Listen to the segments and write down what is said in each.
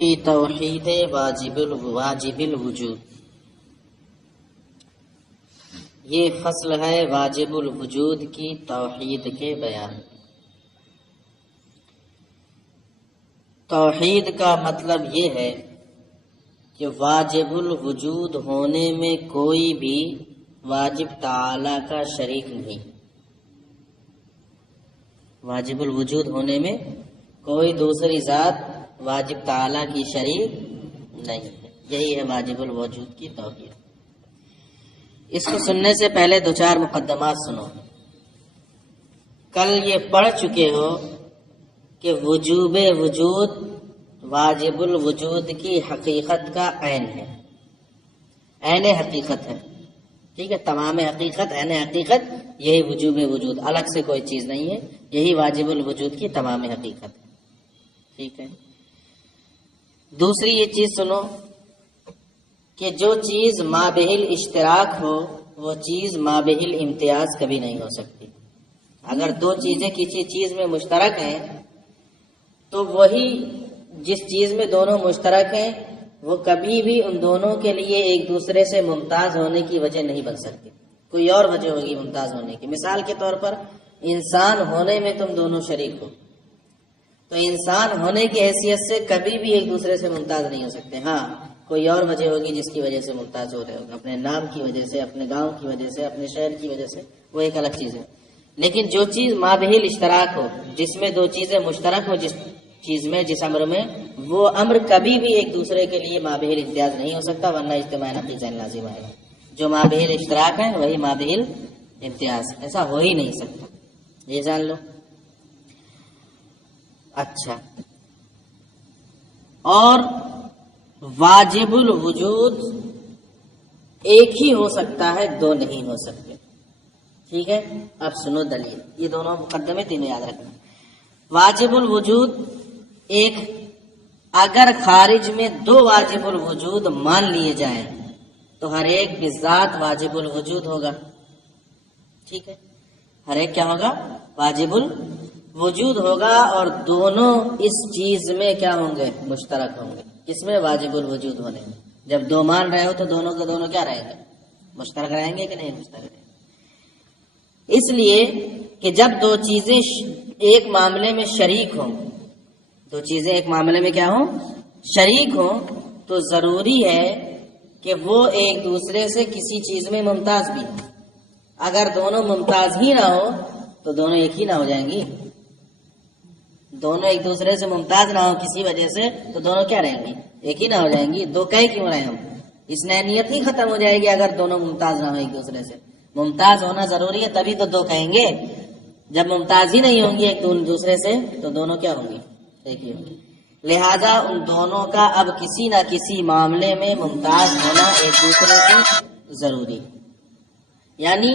کی توحید واجب الوجود، یہ فصل ہے واجب الوجود کی توحید کے بیان۔ توحید کا مطلب یہ ہے کہ واجب الوجود ہونے میں کوئی بھی واجب تعالی کا شریک نہیں۔ واجب الوجود ہونے میں کوئی دوسری ذات واجب تعالی کی شریک نہیں ہے، یہی ہے واجب الوجود کی توحید۔ اس کو سننے سے پہلے دو چار مقدمات سنو۔ کل یہ پڑھ چکے ہو کہ وجوب وجود واجب الوجود کی حقیقت کا عین ہے، عین حقیقت ہے، ٹھیک ہے۔ تمام حقیقت، عین حقیقت، یہی وجوب وجود، الگ سے کوئی چیز نہیں ہے، یہی واجب الوجود کی تمام حقیقت ہے، ٹھیک ہے۔ دوسری یہ چیز سنو کہ جو چیز مابہل اشتراک ہو وہ چیز مابہل امتیاز کبھی نہیں ہو سکتی۔ اگر دو چیزیں کسی چیز میں مشترک ہیں تو وہی جس چیز میں دونوں مشترک ہیں وہ کبھی بھی ان دونوں کے لیے ایک دوسرے سے ممتاز ہونے کی وجہ نہیں بن سکتی، کوئی اور وجہ ہوگی ممتاز ہونے کی۔ مثال کے طور پر انسان ہونے میں تم دونوں شریک ہو تو انسان ہونے کی حیثیت سے کبھی بھی ایک دوسرے سے ممتاز نہیں ہو سکتے۔ ہاں کوئی اور وجہ ہوگی جس کی وجہ سے ممتاز ہو رہے ہوگا، اپنے نام کی وجہ سے، اپنے گاؤں کی وجہ سے، اپنے شہر کی وجہ سے، وہ ایک الگ چیز ہے۔ لیکن جو چیز مابہل اشتراک ہو، جس میں دو چیزیں مشترک ہو، جس چیز میں، جس امر میں، وہ امر کبھی بھی ایک دوسرے کے لیے مابہل امتیاز نہیں ہو سکتا، ورنہ اجتماع نقیض لازم آئے گا۔ جو مابہل اشتراک ہے وہی مابہل امتیاز، ایسا ہو ہی نہیں سکتا، یہ جان لو۔ اچھا، اور واجب الوجود ایک ہی ہو سکتا ہے، دو نہیں ہو سکتے، ٹھیک ہے۔ اب سنو دلیل، یہ دونوں مقدمے تینوں یاد رکھنا۔ واجب الوجود ایک، اگر خارج میں دو واجب الوجود مان لیے جائیں تو ہر ایک بذات واجب الوجود ہوگا، ٹھیک ہے۔ ہر ایک کیا ہوگا؟ واجب الوجود ہوگا، اور دونوں اس چیز میں کیا ہوں گے؟ مشترک ہوں گے۔ کس میں؟ واجب الوجود ہونے میں۔ جب دو مان رہے ہو تو دونوں کے دونوں کیا رہیں گے؟ مشترک رہیں گے کہ نہیں مشترک رہیں گے؟ اس لیے کہ جب دو چیزیں ایک معاملے میں شریک ہوں، دو چیزیں ایک معاملے میں کیا ہوں؟ شریک ہوں، تو ضروری ہے کہ وہ ایک دوسرے سے کسی چیز میں ممتاز بھی ہوں۔ اگر دونوں ممتاز ہی نہ ہو تو دونوں ایک ہی نہ ہو جائیں گی۔ دونوں ایک دوسرے سے ممتاز نہ ہو کسی وجہ سے تو دونوں کیا رہیں گی؟ ایک ہی نہ ہو جائیں گی۔ دو کہیں کیوں رہے ہم؟ اس نعیت ہی ختم ہو جائے گی اگر دونوں ممتاز نہ ہو ایک دوسرے سے۔ ممتاز ہونا ضروری ہے، تبھی تو دو کہیں گے۔ جب ممتاز ہی نہیں ہوں گی ایک دوسرے سے تو دونوں کیا ہوں گی؟ ایک ہی ہوں گی۔ لہذا ان دونوں کا اب کسی نہ کسی معاملے میں ممتاز ہونا ایک دوسرے سے ضروری، یعنی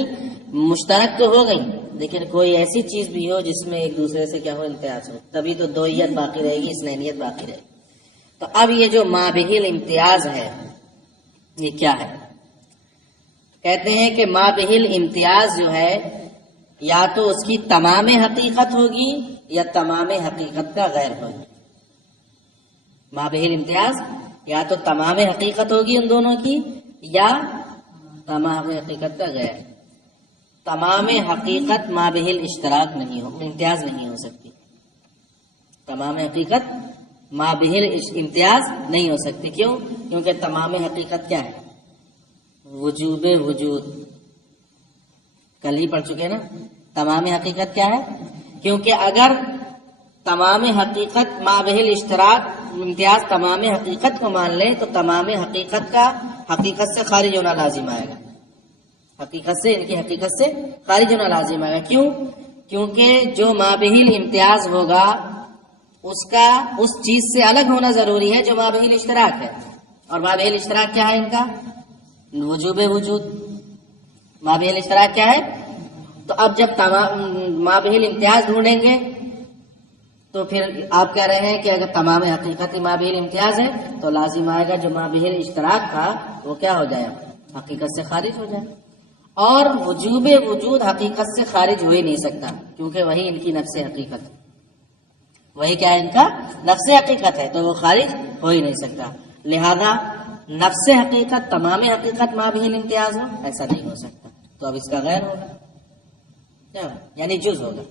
مشترک تو ہو گئی، لیکن کوئی ایسی چیز بھی ہو جس میں ایک دوسرے سے کیا ہو؟ امتیاز ہو، تبھی تو دوئیت باقی رہے گی، اس نعیت باقی رہے گی۔ تو اب یہ جو مابہل امتیاز ہے یہ کیا ہے؟ کہتے ہیں کہ مابہل امتیاز جو ہے یا تو اس کی تمام حقیقت ہوگی یا تمام حقیقت کا غیر ہوگی۔ مابہل امتیاز یا تو تمام حقیقت ہوگی ان دونوں کی یا تمام حقیقت کا غیر۔ تمام حقیقت مابہل اشتراک نہیں ہو، امتیاز نہیں ہو سکتی۔ تمام حقیقت مابہل امتیاز نہیں ہو سکتی، کیوں؟ کیونکہ تمام حقیقت کیا ہے؟ وجوب وجود، کل ہی پڑھ چکے نا۔ تمام حقیقت کیا ہے؟ کیونکہ اگر تمام حقیقت مابہل اشتراک امتیاز تمام حقیقت کو مان لیں تو تمام حقیقت کا حقیقت سے خارج ہونا لازم آئے گا، حقیقت سے، ان کی حقیقت سے خارج ہونا لازم آئے گا۔ کیوں؟ کیونکہ جو مابہل امتیاز ہوگا اس کا اس چیز سے الگ ہونا ضروری ہے جو مابہل اشتراک ہے، اور مابہل اشتراک کیا ہے ان کا؟ وجوب وجود۔ مابہل اشتراک کیا ہے؟ تو اب جب مابہل امتیاز ڈھونڈیں گے تو پھر آپ کہہ رہے ہیں کہ اگر تمام حقیقت مابہل امتیاز ہے تو لازم آئے گا جو مابہل اشتراک تھا وہ کیا ہو جائے؟ حقیقت سے خارج ہو جائے۔ اور وجوب وجود حقیقت سے خارج ہو ہی نہیں سکتا، کیونکہ وہی ان کی نفس حقیقت ہے۔ وہی کیا ہے ان کا نفس حقیقت ہے، تو وہ خارج ہو ہی نہیں سکتا. لہذا نفس حقیقت تمام حقیقت ما به الامتیاز ہو، ایسا نہیں ہو سکتا. تو اب اس کا غیر ہوگا، کیا یعنی جز ہوگا.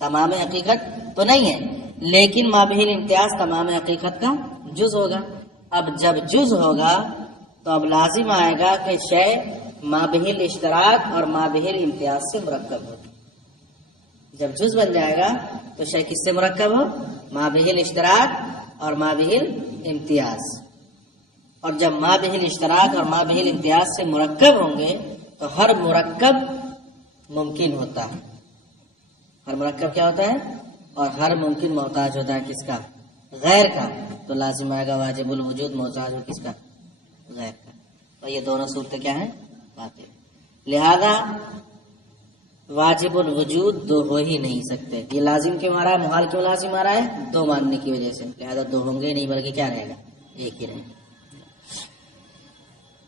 تمام حقیقت تو نہیں ہے، لیکن ما به الامتیاز تمام حقیقت کا جز ہوگا. اب جب جز ہوگا تو اب لازم آئے گا کہ شے ما به الاشتراک اور ما به الامتیاز سے مرکب ہو. جب جز بن جائے گا تو شے کس سے مرکب ہو؟ ما به الاشتراک اور ما به الامتیاز. اور جب ما به الاشتراک اور ما به الامتیاز سے مرکب ہوں گے تو ہر مرکب ممکن ہوتا ہے. ہر مرکب کیا ہوتا ہے؟ اور ہر ممکن محتاج ہوتا ہے کس کا؟ غیر کا. تو لازم آئے گا واجب الوجود محتاج ہو کس کا؟ غیر کا. تو یہ دونوں صورتیں کیا ہیں؟ باطل. لہذا واجب الوجود دو ہو ہی نہیں سکتے. یہ لازم کیوں آ رہا ہے؟ محال کیوں لازم آ رہا ہے؟ دو ماننے کی وجہ سے. لہذا دو ہوں گے نہیں بلکہ کیا رہے گا؟ ایک ہی رہے گا.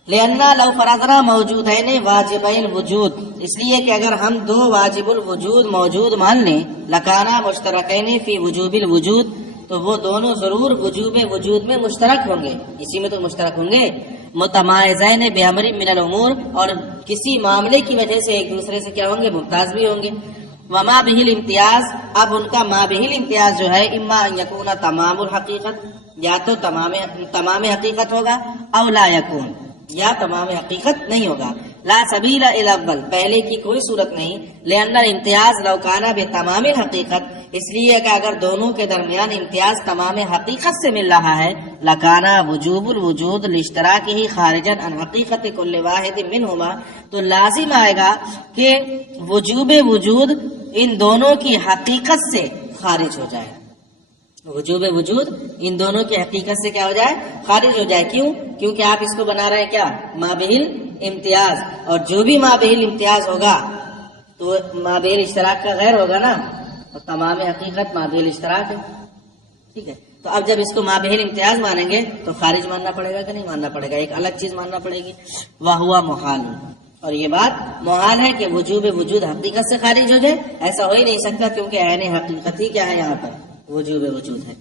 لأننا لو فرضنا موجودین واجبین وجود، اس لیے کہ اگر ہم دو واجب الوجود موجود مان لیں، لکانا مشترکین فی وجوب الوجود، تو وہ دونوں ضرور وجوب وجود میں مشترک ہوں گے. اسی میں تو مشترک ہوں گے. متمایزین بامر من الامور، اور کسی معاملے کی وجہ سے ایک دوسرے سے کیا ہوں گے؟ ممتاز بھی ہوں گے. وما به الامتیاز، اب ان کا ما به الامتیاز جو ہے اما ان یکون تمام الحقیقت، یا تو تمام حقیقت ہوگا، او لا یکون، یا تمام حقیقت نہیں ہوگا. لا سبیل الی الاول، پہلے کی کوئی صورت نہیں. لأن الامتیاز لو کان بتمام الحقیقت، اس لیے کہ اگر دونوں کے درمیان امتیاز تمام حقیقت سے مل رہا ہے، لکانا وجوب الوجود لاشتراکہ خارجا عن حقیقت کل واحد منہما، تو لازم آئے گا کہ وجوب وجود ان دونوں کی حقیقت سے خارج ہو جائے. وجوب وجود ان دونوں کی حقیقت سے کیا ہو جائے؟ خارج ہو جائے. کیوں؟ کیونکہ آپ اس کو بنا رہے ہیں کیا؟ ما به الامتیاز، اور جو بھی ما به الامتیاز ہوگا تو ما به الاشتراک کا غیر ہوگا نا. اور تمام حقیقت ما به الاشتراک ہے. ٹھیک ہے، تو اب جب اس کو ما به الامتیاز مانیں گے تو خارج ماننا پڑے گا کہ نہیں ماننا پڑے گا؟ ایک الگ چیز ماننا پڑے گی. وہو محال، اور یہ بات محال ہے کہ وجوب وجود حقیقت سے خارج ہو جائے. ایسا ہو ہی نہیں سکتا، کیونکہ عین حقیقت ہی کیا ہے یہاں پر؟ وجوب وجود ہے.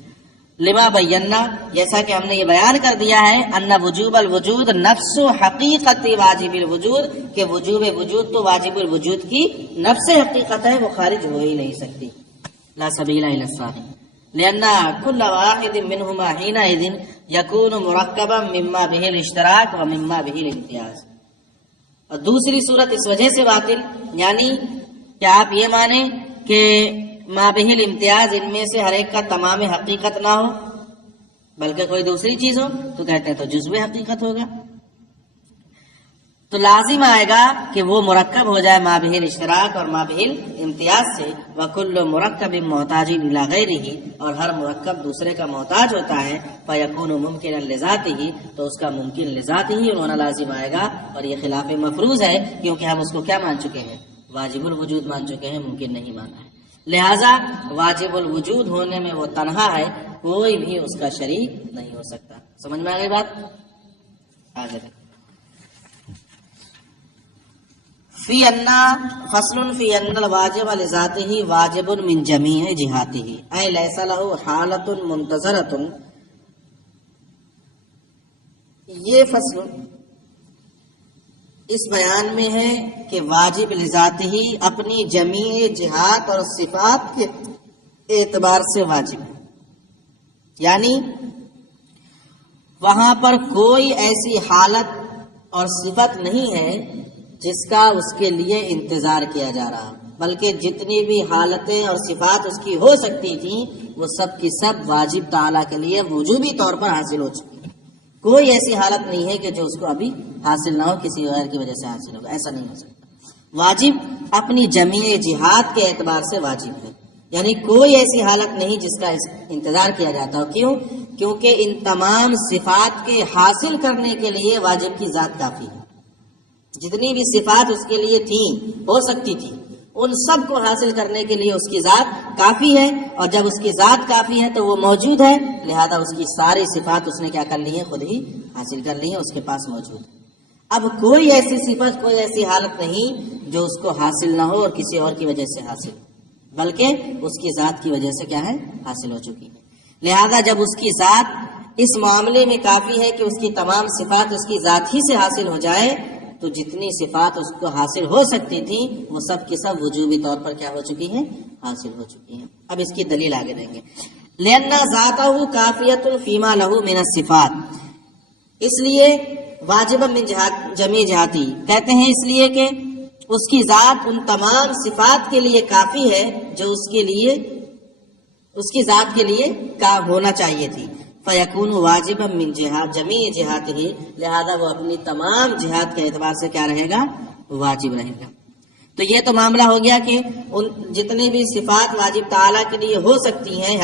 لما بینا، جیسا کہ ہم نے یہ بیان کر دیا ہے، ان وجوب الوجود نفس حقیقت واجب الوجود، کہ وجوب وجود تو واجب الوجود کی نفس حقیقت ہے، وہ خارج ہو ہی نہیں سکتی. لا سبیل الی الصحیح، لأن كل واحد منهما حينئذ يكون مركبا مما به الاشتراك ومما به الامتياز. اور دوسری صورت اس وجہ سے باطل، یعنی کہ آپ یہ مانیں کہ ما به الامتیاز ان میں سے ہر ایک کا تمام حقیقت نہ ہو بلکہ کوئی دوسری چیز ہو، تو کہتے ہیں تو جزو حقیقت ہوگا. تو لازم آئے گا کہ وہ مرکب ہو جائے ما به الاشتراک اور ما به الامتیاز سے. وکل مرکب محتاج الی غیرہ، اور ہر مرکب دوسرے کا محتاج ہوتا ہے. فیکون ممکنا لذاتہ، تو اس کا ممکن لذاتہ ہی ہونا لازم آئے گا. اور یہ خلاف مفروض ہے، کیونکہ ہم اس کو کیا مان چکے ہیں؟ واجب الوجود مان چکے ہیں، ممکن نہیں مانا ہے. لہذا واجب الوجود ہونے میں وہ تنہا ہے، کوئی بھی اس کا شریک نہیں ہو سکتا. سمجھ میں آ گئی بات؟ آگے فی ان فصل فی ان الواجب لذاتہ واجب من جمیع جہاتہ، اے لیس لہ حالۃ منتظرۃ. یہ فصل اس بیان میں ہے کہ واجب لذات ہی اپنی جمیع جہات اور صفات کے اعتبار سے واجب ہے. یعنی وہاں پر کوئی ایسی حالت اور صفت نہیں ہے جس کا اس کے لیے انتظار کیا جا رہا، بلکہ جتنی بھی حالتیں اور صفات اس کی ہو سکتی تھیں وہ سب کی سب واجب تعالیٰ کے لیے وجوبی طور پر حاصل ہو چکی. کوئی ایسی حالت نہیں ہے کہ جو اس کو ابھی حاصل نہ ہو، کسی غیر کی وجہ سے حاصل ہوگا، ایسا نہیں ہو سکتا. واجب اپنی جمیع جہات کے اعتبار سے واجب ہے، یعنی کوئی ایسی حالت نہیں جس کا انتظار کیا جاتا ہو. کیوں؟ کیونکہ ان تمام صفات کے حاصل کرنے کے لیے واجب کی ذات کافی ہے. جتنی بھی صفات اس کے لیے تھیں، ہو سکتی تھی، ان سب کو حاصل کرنے کے لیے اس کی ذات کافی ہے. اور جب اس کی ذات کافی ہے تو وہ موجود ہے، لہذا اس کی ساری صفات اس نے کیا کر لی ہیں؟ خود ہی حاصل کر لی ہیں، اس کے پاس موجود ہے. اب کوئی ایسی صفت، کوئی ایسی حالت نہیں جو اس کو حاصل نہ ہو اور کسی اور کی وجہ سے حاصل. بلکہ اس کی ذات کی وجہ سے کیا ہے حاصل ہو چکی ہے. لہذا جب اس کی ذات اس معاملے میں کافی ہے کہ اس کی تمام صفات اس کی ذات ہی سے حاصل ہو جائے تو جتنی صفات اس کو حاصل ہو سکتی تھی وہ سب کی سب وجوبی طور پر کیا ہو چکی ہیں حاصل ہو چکی ہیں. اب اس کی دلیل آگے دیں گے. لأن ذاتہ کافیۃ فیما لہ من الصفات، اس لیے واجب من جمیع جہاتی، کہتے ہیں اس لیے کہ اس کی ذات ان تمام صفات کے لیے کافی ہے جو اس کی ذات کے لیے کا ہونا چاہیے تھی. فیکون واجبا من جمیع جہاتہ، لہذا وہ اپنی تمام جہات کے اعتبار سے کیا رہے گا واجب رہے گا. تو یہ تو معاملہ ہو گیا کہ ان جتنی بھی صفات واجب تعالیٰ کے لیے ہو سکتی ہیں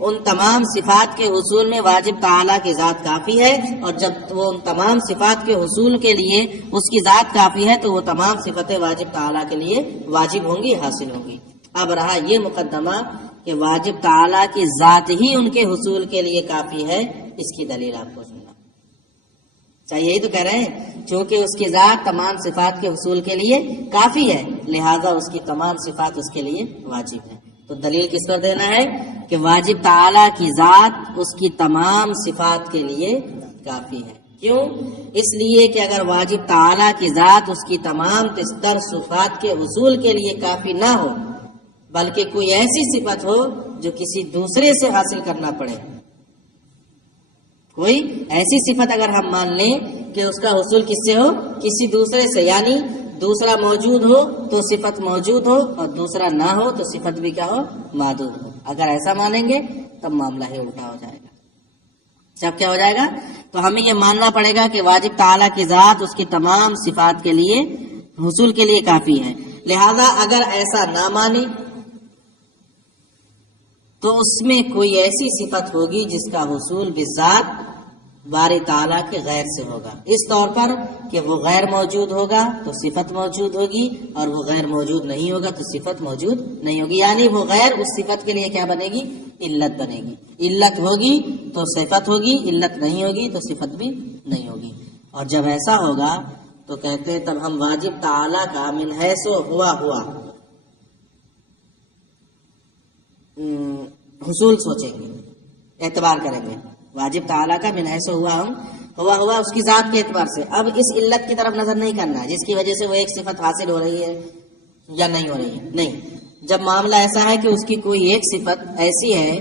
ان تمام صفات کے حصول میں واجب تعالیٰ کی ذات کافی ہے، اور جب وہ ان تمام صفات کے حصول کے لیے اس کی ذات کافی ہے تو وہ تمام صفتیں واجب تعالیٰ کے لیے واجب ہوں گی، حاصل ہوں گی. اب رہا یہ مقدمہ کہ واجب تعالیٰ کی ذات ہی ان کے حصول کے لیے کافی ہے، اس کی دلیل آپ کو سننا چاہیے. یہی تو کہہ رہے ہیں چونکہ اس کی ذات تمام صفات کے حصول کے لیے کافی ہے، لہذا اس کی تمام صفات اس کے لیے واجب ہے. تو دلیل کس پر دینا ہے کہ واجب تعالیٰ کی ذات اس کی تمام صفات کے لیے کافی ہے. کیوں؟ اس لیے کہ اگر واجب تعالیٰ کی ذات اس کی تمام تر صفات کے حصول کے لیے کافی نہ ہو بلکہ کوئی ایسی صفت ہو جو کسی دوسرے سے حاصل کرنا پڑے، کوئی ایسی صفت اگر ہم مان لیں کہ اس کا حصول کس سے ہو کسی دوسرے سے، یعنی دوسرا موجود ہو تو صفت موجود ہو اور دوسرا نہ ہو تو صفت بھی کیا ہو معدوم ہو، اگر ایسا مانیں گے تب معاملہ ہی الٹا ہو جائے گا. جب کیا ہو جائے گا تو ہمیں یہ ماننا پڑے گا کہ واجب تعالیٰ کی ذات اس کی تمام صفات کے لیے حصول کے لیے کافی ہے. لہذا اگر ایسا نہ مانے تو اس میں کوئی ایسی صفت ہوگی جس کا حصول بذات باری تعالیٰ کے غیر سے ہوگا، اس طور پر کہ وہ غیر موجود ہوگا تو صفت موجود ہوگی اور وہ غیر موجود نہیں ہوگا تو صفت موجود نہیں ہوگی. یعنی وہ غیر اس صفت کے لیے کیا بنے گی علت بنے گی. علت ہوگی تو صفت ہوگی، علت نہیں ہوگی تو صفت بھی نہیں ہوگی. اور جب ایسا ہوگا تو کہتے ہیں تب ہم واجب تعالیٰ کا من حیث ہوا حصول سوچیں گے، اعتبار کریں گے. واجب تعالیٰ کا من حیث ہوا اس کی ذات کے اعتبار سے. اب اس علت کی طرف نظر نہیں کرنا ہے جس کی وجہ سے وہ ایک صفت حاصل ہو رہی ہے یا نہیں ہو رہی ہے، نہیں. جب معاملہ ایسا ہے کہ اس کی کوئی ایک صفت ایسی ہے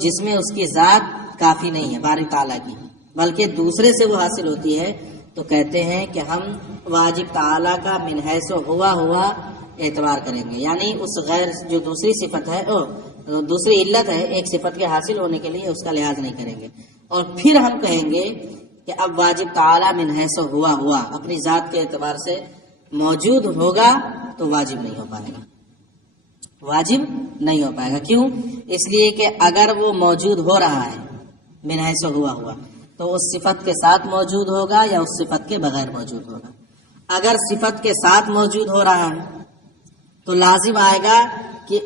جس میں اس کی ذات کافی نہیں ہے باری تعالیٰ کی بلکہ دوسرے سے وہ حاصل ہوتی ہے تو کہتے ہیں کہ ہم واجب تعالیٰ کا من حیث ہوا اعتبار کریں گے. یعنی اس غیر جو دوسری صفت ہے دوسری علت ہے ایک صفت کے حاصل ہونے کے لیے اس کا لحاظ نہیں کریں گے. اور پھر ہم کہیں گے کہ اب واجب تعالیٰ من حیث ہوا اپنی ذات کے اعتبار سے موجود ہوگا تو واجب نہیں ہو پائے گا، واجب نہیں ہو پائے گا. کیوں؟ اس لیے کہ اگر وہ موجود ہو رہا ہے من حیث ہوا تو اس صفت کے ساتھ موجود ہوگا یا اس صفت کے بغیر موجود ہوگا. اگر صفت کے ساتھ موجود ہو رہا ہے تو لازم آئے گا کہ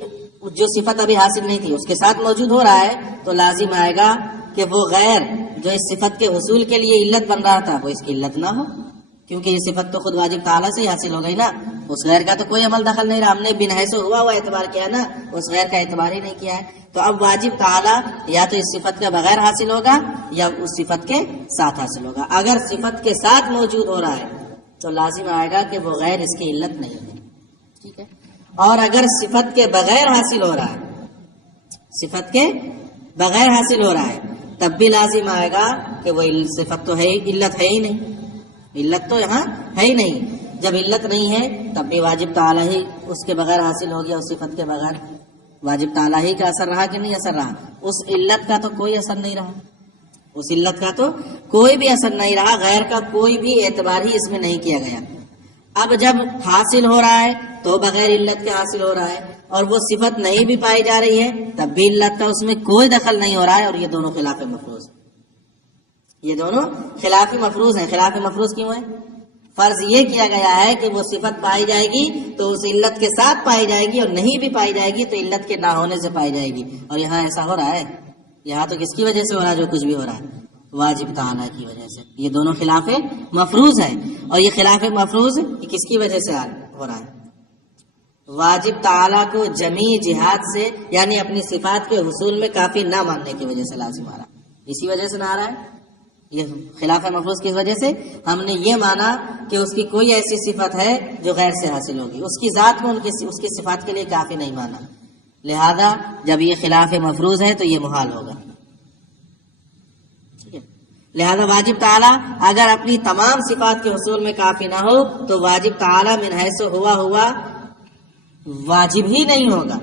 جو صفت ابھی حاصل نہیں تھی اس کے ساتھ موجود ہو رہا ہے تو لازم آئے گا کہ وہ غیر جو اس صفت کے حصول کے لیے علت بن رہا تھا وہ اس کی علت نہ ہو، کیونکہ یہ صفت تو خود واجب تعالیٰ سے ہی حاصل ہو گئی نا. اس غیر کا تو کوئی عمل دخل نہیں رہا، ہم نے بن حیث ہوا اعتبار کیا نا، اس غیر کا اعتبار ہی نہیں کیا ہے. تو اب واجب تعالیٰ یا تو اس صفت کے بغیر حاصل ہوگا یا اس صفت کے ساتھ حاصل ہوگا. اگر صفت کے ساتھ موجود ہو رہا ہے تو لازم آئے گا کہ وہ غیر اس کی علت نہیں ہے. ٹھیک ہے. اور اگر صفت کے بغیر حاصل ہو رہا ہے تب بھی لازم آئے گا کہ وہ صفت تو ہے، علت ہے ہی نہیں، علت تو یہاں ہے ہی نہیں. جب علت نہیں ہے تب بھی واجب تعالیٰ ہی اس کے بغیر حاصل ہو گیا، اس صفت کے بغیر واجب تعالیٰ ہی کا اثر رہا کہ نہیں اثر رہا. اس علت کا تو کوئی اثر نہیں رہا، اس علت کا تو کوئی بھی اثر نہیں رہا، غیر کا کوئی بھی اعتبار ہی اس میں نہیں کیا گیا. اب جب حاصل ہو رہا ہے تو بغیر علت کے حاصل ہو رہا ہے اور وہ صفت نہیں بھی پائی جا رہی ہے تب بھی علت کا اس میں کوئی دخل نہیں ہو رہا ہے، اور یہ دونوں خلاف مفروض ہیں. یہ دونوں خلاف مفروض ہیں. خلاف مفروض کیوں ہے؟ فرض یہ کیا گیا ہے کہ وہ صفت پائی جائے گی تو اس علت کے ساتھ پائی جائے گی، اور نہیں بھی پائی جائے گی تو علت کے نہ ہونے سے پائی جائے گی. اور یہاں ایسا ہو رہا ہے، یہاں تو کس کی وجہ سے ہو رہا ہے جو کچھ بھی ہو رہا ہے؟ واجب تعالیٰ کی وجہ سے. یہ دونوں خلاف مفروض ہے، اور یہ خلاف مفروض کس کی وجہ سے ہو رہا ہے؟ واجب تعالیٰ کو جمی جہاد سے یعنی اپنی صفات کے حصول میں کافی نہ ماننے کی وجہ سے لازم آ رہا ہے. اسی وجہ سے نہ آ رہا ہے یہ خلاف مفروض کی وجہ سے ہم نے یہ مانا کہ اس کی کوئی ایسی صفت ہے جو غیر سے حاصل ہوگی, اس کی ذات کو اس کی صفات کے لیے کافی نہیں مانا, لہذا جب یہ خلاف مفروض ہے تو یہ محال ہوگا. ٹھیک ہے, لہذا واجب تعالیٰ اگر اپنی تمام صفات کے حصول میں کافی نہ ہو تو واجب تعالیٰ من حیث ہوا واجب ہی نہیں ہوگا,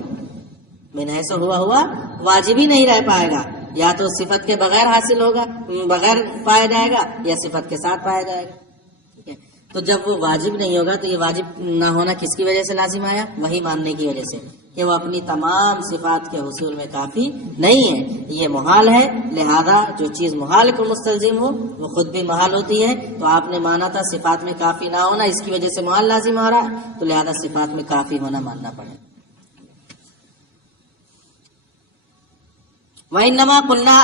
من حیث ہوا واجب ہی نہیں رہ پائے گا, یا تو صفت کے بغیر حاصل ہوگا, بغیر پایا جائے گا, یا صفت کے ساتھ پایا جائے گا. ٹھیک ہے, تو جب وہ واجب نہیں ہوگا تو یہ واجب نہ ہونا کس کی وجہ سے لازم آیا؟ وہی ماننے کی وجہ سے کہ وہ اپنی تمام صفات کے حصول میں کافی نہیں ہے, یہ محال ہے. لہذا جو چیز محال کو مستلزم ہو وہ خود بھی محال ہوتی ہے. تو آپ نے مانا تھا صفات میں کافی نہ ہونا اس کی وجہ سے محال لازم آ رہا ہے, تو لہذا صفات میں کافی ہونا ماننا پڑے. وَإِنَّمَا قُلْنَا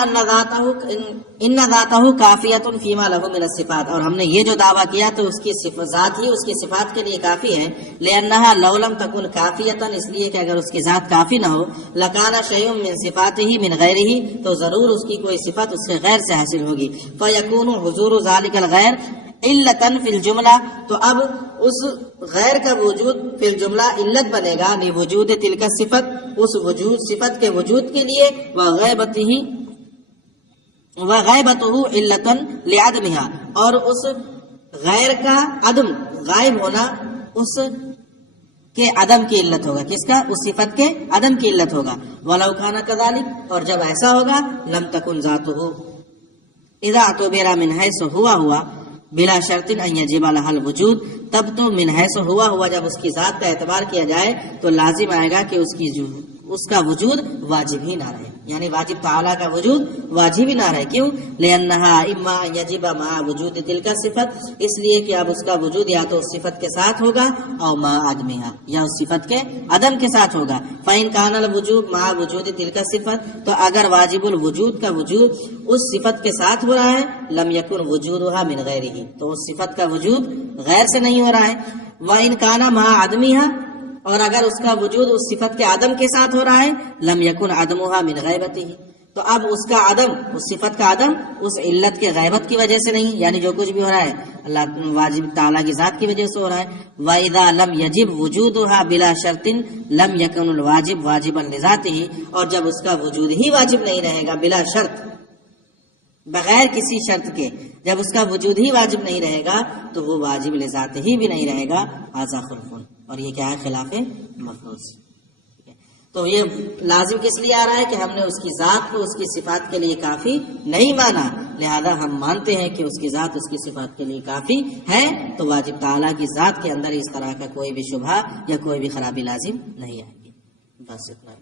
إِنَّ ذَاتَهُ كَافِيَةٌ فِيمَا لَهُ مِنَ الصِّفَاتِ, اور ہم نے یہ جو دعویٰ کیا تو اس کی ذات ہی اس کی صفات کے لیے کافی ہے. لِأَنَّهَا لَوْ لَمْ تَكُنْ كَافِيَةً, اس لیے کہ اگر اس کی ذات کافی نہ ہو, لَكَانَ شَيْءٌ مِّن صِفَاتِهِ مِنْ غَيْرِهِ, تو ضرور اس کی کوئی صفت اس سے غیر سے حاصل ہوگی. فَيَكُونُ حُضُورُ ذَلِكَ الْغَيْرِ علتاً فی الجملہ, تو اب اس غیر کا وجود فی الجملہ علت بنے گا لوجود تلک صفت, اس وجود صفت کے وجود کے لیے, وغیبتہ علتاً لعدمها, اور اس غیر کا عدم غائب ہونا اس کے عدم کی علت ہوگا. کس کا؟ اس صفت کے عدم کی علت ہوگا. ولو کان کذالک, اور جب ایسا ہوگا, لم تکن ذاتہ اذا اعتبر من حیث ہوا بلا شرط ان یجب لها الوجود, تب تو من حیث ہوا جب اس کی ذات کا اعتبار کیا جائے تو لازم آئے گا کہ اس کا وجود واجب ہی نہ رہے, یعنی واجب تعالیٰ کا وجود واجب ہی نہ رہے. کیوں؟ لأنها اما ان یجب مع وجود تلک صفت, اس لیے کہ اب اس کا وجود یا تو اس صفت کے ساتھ ہوگا او مع عدمها, یا اس صفت کے عدم کے ساتھ ہوگا. فإن كان الوجوب مع وجود تلک صفت, تو اگر واجب الوجود کا وجود اس صفت کے ساتھ ہو رہا ہے, لم یکن وجودها من غیرہ, تو اس صفت کا وجود غیر سے نہیں ہو رہا ہے. وإن كان مع عدمها, اور اگر اس کا وجود اس صفت کے عدم کے ساتھ ہو رہا ہے, لم یکن عدمها من غیبتہ, تو اب اس کا عدم, اس صفت کا عدم اس علت کے غیبت کی وجہ سے نہیں, یعنی جو کچھ بھی ہو رہا ہے اللہ واجب تعالیٰ کی ذات کی وجہ سے ہو رہا ہے. وَإِذَا لَمْ يَجِبْ وُجُودُهَا بِلَا شَرْطٍ لَمْ يَكُنُ الْوَاجِبُ وَاجِبًا لِذَاتِهِ, اور جب اس کا وجود ہی واجب نہیں رہے گا بلا شرط, بغیر کسی شرط کے, جب اس کا وجود ہی واجب نہیں رہے گا تو وہ واجب لذات ہی بھی نہیں رہے گا. ھذا خلف, اور یہ کیا ہے؟ خلاف مفروض. تو یہ لازم کس لیے آ رہا ہے کہ ہم نے اس کی ذات کو اس کی صفات کے لیے کافی نہیں مانا, لہذا ہم مانتے ہیں کہ اس کی ذات اس کی صفات کے لیے کافی ہے, تو واجب تعالیٰ کی ذات کے اندر اس طرح کا کوئی بھی شبہہ یا کوئی بھی خرابی لازم نہیں آئے گی. بس اتنا.